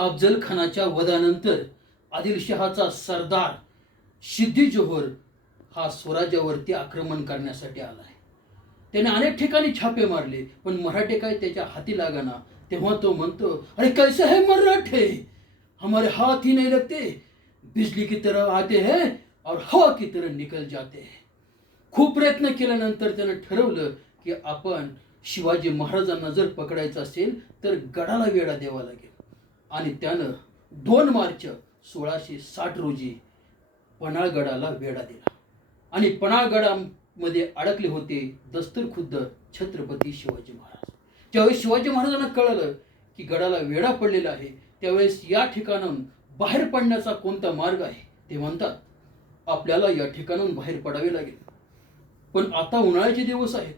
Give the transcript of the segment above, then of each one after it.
अफजल खानाच्या वधानंतर आदिलशहाचा सरदार सिद्दी जोहर हा स्वराज्यावरती आक्रमण करण्यासाठी आलाय. त्याने अनेक ठिकाणी छापे मारले, पण मराठे काय त्याच्या हाती लागाना. तेव्हा तो म्हणतो, अरे कैसे है मराठे, हमारे हाथ ही नहीं लगते, बिजली की तरह आते हैं और हवा की तरह निकल जाते हैं. खूप प्रयत्न केल्यानंतर त्यानं ठरवलं की आपण शिवाजी महाराजांना जर पकडायचं असेल तर गडाला वेढा द्यावा लागेल. आणि त्यानं 2 मार्च 1660 रोजी पन्हाळगडाला वेढा दिला. आणि पन्हाळगडामध्ये अडकले होते दस्तरखुद्द छत्रपती शिवाजी महाराज. ज्यावेळेस शिवाजी महाराजांना कळलं की गडाला वेढा पडलेला आहे, त्यावेळेस या ठिकाणाहून बाहेर पडण्याचा कोणता मार्ग आहे ते म्हणतात, आपल्याला या ठिकाणाहून बाहेर पडावे लागेल. पण आता उन्हाळ्याचे दिवस आहेत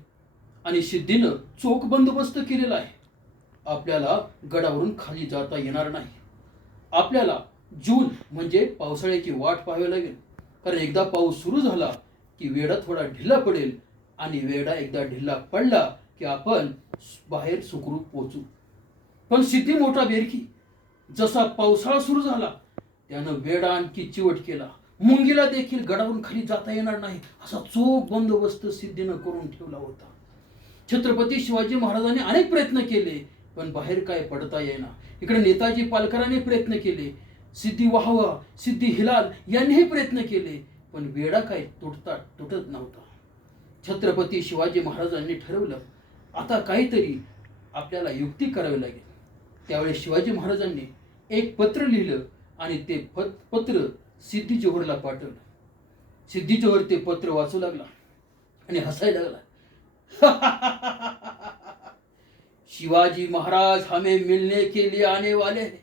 आणि सिद्धीनं चोख बंदोबस्त केलेला आहे. आपल्याला गडावरून खाली जाता येणार नाही. आपल्याला जून म्हणजे पावसाळ्याची वाट पाहावी लागेल, कारण एकदा पाऊस सुरू झाला की वेढा थोडा ढिला पडेल आणि वेढा एकदा ढिला पडला की आपण बाहेर सुखरूप पोहोचू. पण सिद्धी मोठा बेरकी, जसा पावसाळा सुरू झाला त्यानं वेढा आणखी चिवट केला. मुंगीला देखील गडावरून खाली जाता येणार नाही असा चोख बंदोबस्त सिद्धीनं करून ठेवला होता. छत्रपती शिवाजी महाराजांनी अनेक प्रयत्न केले, पण बाहेर काय पडता येईना. इकडे नेताजी पालकरांनी प्रयत्न केले, सिद्धी वाहवा, सिद्धी हिलाल यांनीही प्रयत्न केले, पण वेढा काय तुटत नव्हता. छत्रपती शिवाजी महाराजांनी ठरवलं, आता काहीतरी आपल्याला युक्ती करावी लागेल. त्यावेळेस शिवाजी महाराजांनी एक पत्र लिहिलं आणि ते पत्र सिद्धी जोहरला पाठवलं. सिद्धी जोहर ते पत्र वाचू लागला आणि हसायला लागला. शिवाजी महाराज हमें मिलने के लिए आने वाले हैं.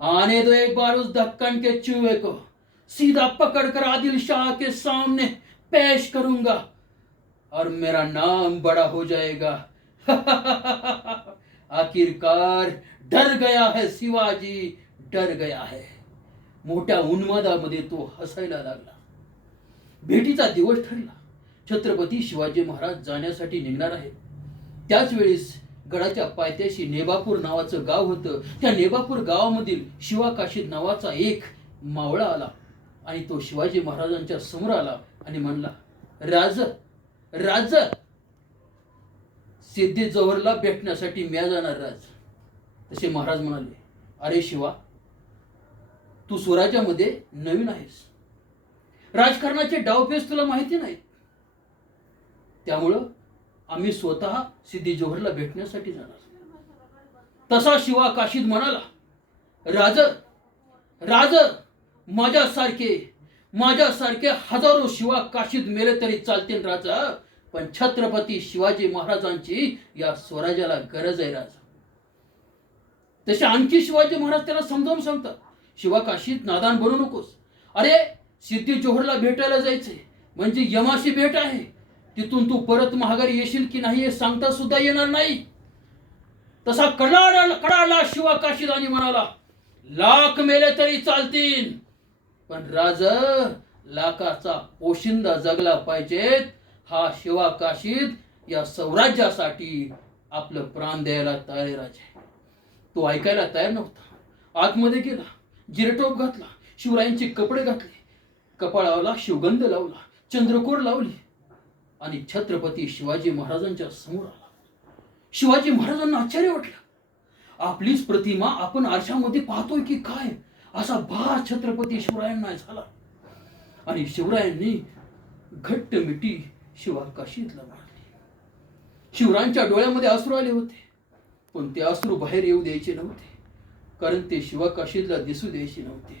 आने दो एक बार उस दक्कन के चूहे को, सीधा पकड़कर आदिल शाह के सामने पेश करूंगा और मेरा नाम बड़ा हो जाएगा. आखिरकार डर गया है शिवाजी, डर गया है. मोठ्या उन्मादामध्ये तो हसायला लागला. भेटीचा दिवस ठरला. छत्रपती शिवाजी महाराज जाण्यासाठी निघणार आहेत. त्याच वेळेस गडाच्या पायथ्याशी नेबापूर नावाचं गाव होतं. त्या नेबापूर गावामधील शिवाकाशीद नावाचा एक मावळा आला आणि तो शिवाजी महाराजांच्या समोर आला आणि म्हणला, राज राज, सिद्धी जोहरला भेटण्यासाठी मी जाणार राज. तसे महाराज म्हणाले, अरे शिवा, तू स्वराज्यामध्ये नवीन आहेस, राजकारणाचे डावपेच तुला माहिती नाहीत, त्यामुळं आम्ही स्वतः सिद्धी जोहरला भेटण्यासाठी जाणार. तसा शिवा काशीद म्हणाला, राज राज, माझ्यासारखे हजारो शिवा काशीद मेले तरी चालतील राजा, पण छत्रपती शिवाजी महाराजांची या स्वराज्याला गरज आहे राजा. तसे आणखी शिवाजी महाराज त्याला समजावून सांगतात, शिवा काशीद नादान बनू नकोस. अरे सिद्धी जोहरला भेटायला जायचंय म्हणजे यमाशी भेट आहे. तिथून तू परत महागारी येशील की नाही हे सांगता सुद्धा येणार नाही. तसा कडाडला शिवा काशीद आणि म्हणाला, लाख मेले तरी चालतील, पण राज लाखाचा पोशिंदा जगला पाहिजेत. हा शिवा काशीद या स्वराज्यासाठी आपलं प्राण द्यायला तयार राजा. तो ऐकायला तयार नव्हता. आतमध्ये गेला, जिरटोप घातला, शिवरायांचे कपडे घातले, कपाळाला शिवगंध लावला, चंद्रकोर लावली आणि छत्रपती शिवाजी महाराजांच्या समोर आला. शिवाजी महाराजांना आश्चर्य वाटलं. आपलीच प्रतिमा आपण आरशामध्ये पाहतोय की काय असा भास छत्रपती शिवरायांना झाला. आणि शिवरायांनी घट्ट मिठी शिवा काशीदला मारली. शिवरायांच्या डोळ्यामध्ये अश्रू आले होते, पण ते अश्रू बाहेर येऊ द्यायचे नव्हते, कारण ते शिवा काशीदला दिसू द्यायचे नव्हते.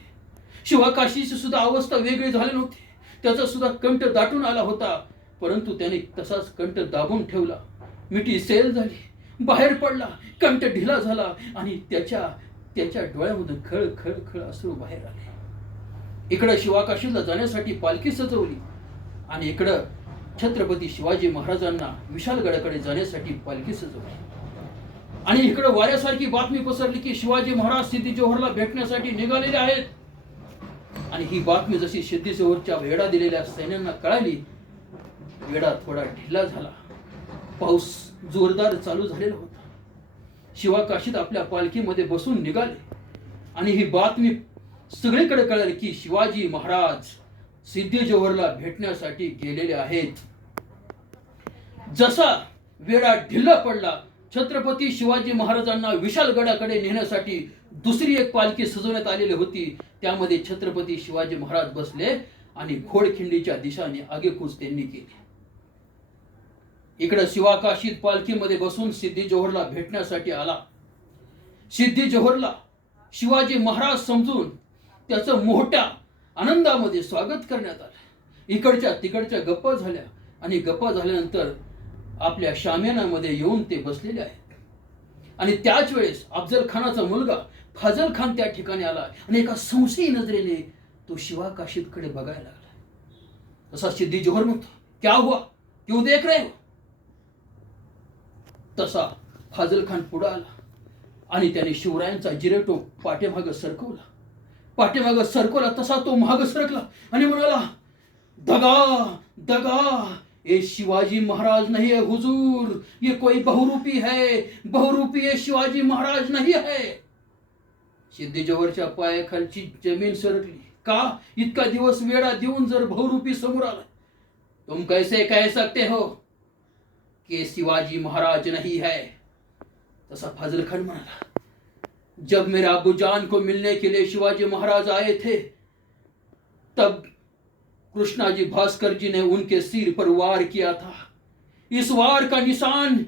शिवा काशीदची सुद्धा अवस्था वेगळी झाली नव्हती. त्याचा सुद्धा कंठ दाटून आला होता, परंतु त्याने तसाच कंठ दाबून ठेवला. मिठी सैल झाली, बाहेर पडला, कंठ ढिला झाला आणि त्याच्या डोळ्यामधून खळ खळ खळ अश्रू बाहेर आले. इकडं शिवा काशीदला जाण्यासाठी पालखी सजवली आणि इकडं छत्रपती शिवाजी महाराजांना विशालगडाकडे जाण्यासाठी पालखी सजवली. आणि इकडं वाऱ्यासारखी बातमी पसरली की शिवाजी महाराज सिद्धी जोहरला भेटण्यासाठी निघालेले आहेत. आणि ही बातमी जशी सिद्धी जोहरच्या वेढा दिलेल्या सैन्यांना कळाली, वेढा थोडा ढिला झाला. पाऊस जोरदार चालू झालेला होता. शिवा काशीद आपल्या पालखीमध्ये बसून निघाले. आणि ही बातमी सगळीकडे कळली की शिवाजी महाराज सिद्धी जोहरला भेटण्यासाठी गेलेले आहेत. जसा वेळा ढिल्ला पडला, छत्रपती शिवाजी महाराजांना विशालगडाकडे नेण्यासाठी दुसरी एक पालखी सजवण्यात आलेली होती. त्यामध्ये छत्रपती शिवाजी महाराज बसले आणि घोडखिंडीच्या दिशाने आगेकूच त्यांनी केली. इकडे शिवाकाशीत पालखीमध्ये बसून सिद्धी जोहरला भेटण्यासाठी आला. सिद्धी जोहरला शिवाजी महाराज समजून त्याचं मोठ्या आनंदामध्ये स्वागत करण्यात आलं. इकडच्या तिकडच्या गप्पा झाल्या आणि गप्पा झाल्यानंतर आपल्या शामियानामध्ये येऊन ते बसलेले आहेत. आणि त्याच वेळेस अफजल खानाचा मुलगा फाजल खान त्या ठिकाणी आला आणि एका संशयी नजरेने तो शिवा काशीदकडे बघायला लागला. तसा सिद्धी जोहर म्हणतो, क्या हुआ, क्यों देख रहे हो? तसा फाजल खान पुढे आला आणि त्याने शिवरायांचा जिरेटो पाठीमागं सरकवला. तसा तो माग सरकला आणि म्हणाला, दगा दगा, ये शिवाजी महाराज नहीं है हुजूर, ये कोई बहुरूपी है, बहुरूपी ये शिवाजी महाराज नहीं है. सिद्धी जोहरच्या पायाखालची जमीन सरकली. का? इतका दिवस वेळा देऊन जर बहुरूपी समोर आला, तुम कैसे कह सकते हो कि शिवाजी महाराज नहीं है? तसा फाजल खान म्हणाला, जब मेरे अबू जान को मिलने के लिए शिवाजी महाराज आए थे, तब कृष्णाजी भास्कर जी ने उनके सिर पर वार किया था. इस वार का निशान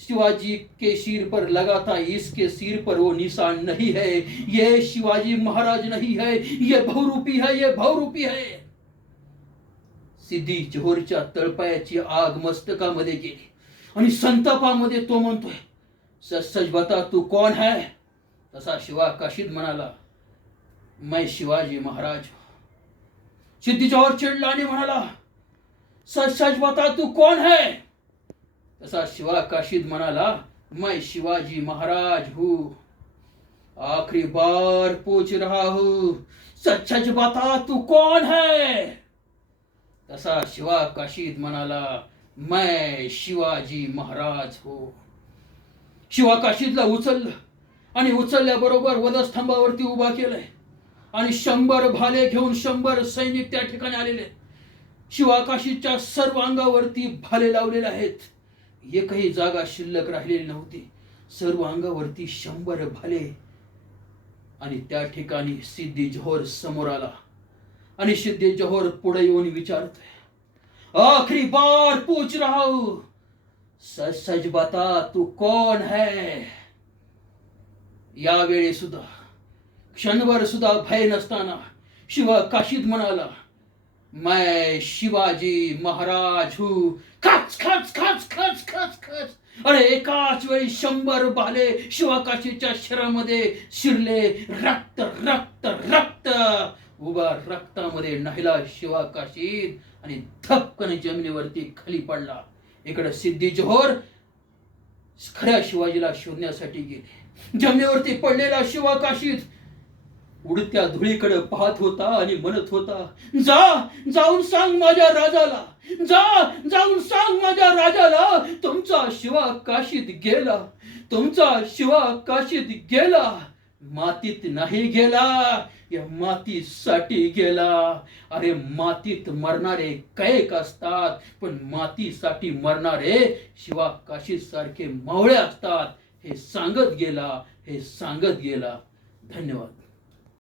शिवाजी के सिर पर लगा था. इसके सिर पर वो निशान नहीं है. ये शिवाजी महाराज नहीं है, ये बहुरूपी है, ये बहुरूपी है. सिद्धी जोहरच्या तळपायाची आग मस्तकामध्ये गेली आणि संतापामध्ये तो म्हणतोय, सच सच बता तू कौन है? तसा शिवा काशीद म्हणाला, मैं शिवाजी महाराज हूं. सिद्धी जोहर चिडला आणि म्हणाला, सच सच बता तू कौन है? तसा शिवा काशीद म्हणाला, मैं शिवाजी महाराज हूं. आखिरी बार पूछ रहा हूं, सच सच बता तू कौन है? तसा शिवा काशीद म्हणाला, मैं शिवाजी महाराज हूं. शिवा काशीदला उचललं आणि उचलल्याबरोबर वधस्तंभावरती उभा केलंय आणि 100 भाले घेऊन 100 सैनिक त्या ठिकाणी आलेले. शिवा काशीदच्या सर्व अंगावरती भाले लावलेले आहेत. एकही जागा शिल्लक राहिलेली नव्हती. सर्व अंगावरती 100 भाले. आणि त्या ठिकाणी सिद्धी जोहर समोर आला आणि सिद्धी जोहर पुढे येऊन विचारतोय, आखिरी बार पूछ रहा हूं, सच सच बता तू कौन है? यावेळी सुद्धा क्षणभर सुद्धा भय नसताना शिवा काशीद म्हणाला, मैं शिवाजी महाराज हूं. खच खच खच खच खच खच. अरे एकाच वेळी 100 भाले शिवा काशीदच्या शरीरामध्ये शिरले. रक्त रक्त रक्त. उभा रक्तामध्ये नाहीला शिवा काशीद आणि धपकन जमिनीवरती खाली पडला. इकडे सिद्धी जोहर खऱ्या शिवाजीला शोधण्यासाठी गेले. जमिनीवरती पडलेला शिवा काशीद उडत्या धुळीकडे पाहत होता आणि म्हणत होता, जाऊन सांग माझ्या राजाला, जाऊन सांग माझ्या राजाला, तुमचा शिवा काशीद गेला, तुमचा शिवा काशीद गेला. मातीत नाही गेला, या मातीसाठी गेला. अरे मातीत मरणारे कैक असतात, पण मातीसाठी मरणारे शिवा काशीद सारखे मावळे असतात. हे सांगत गेला. धन्यवाद.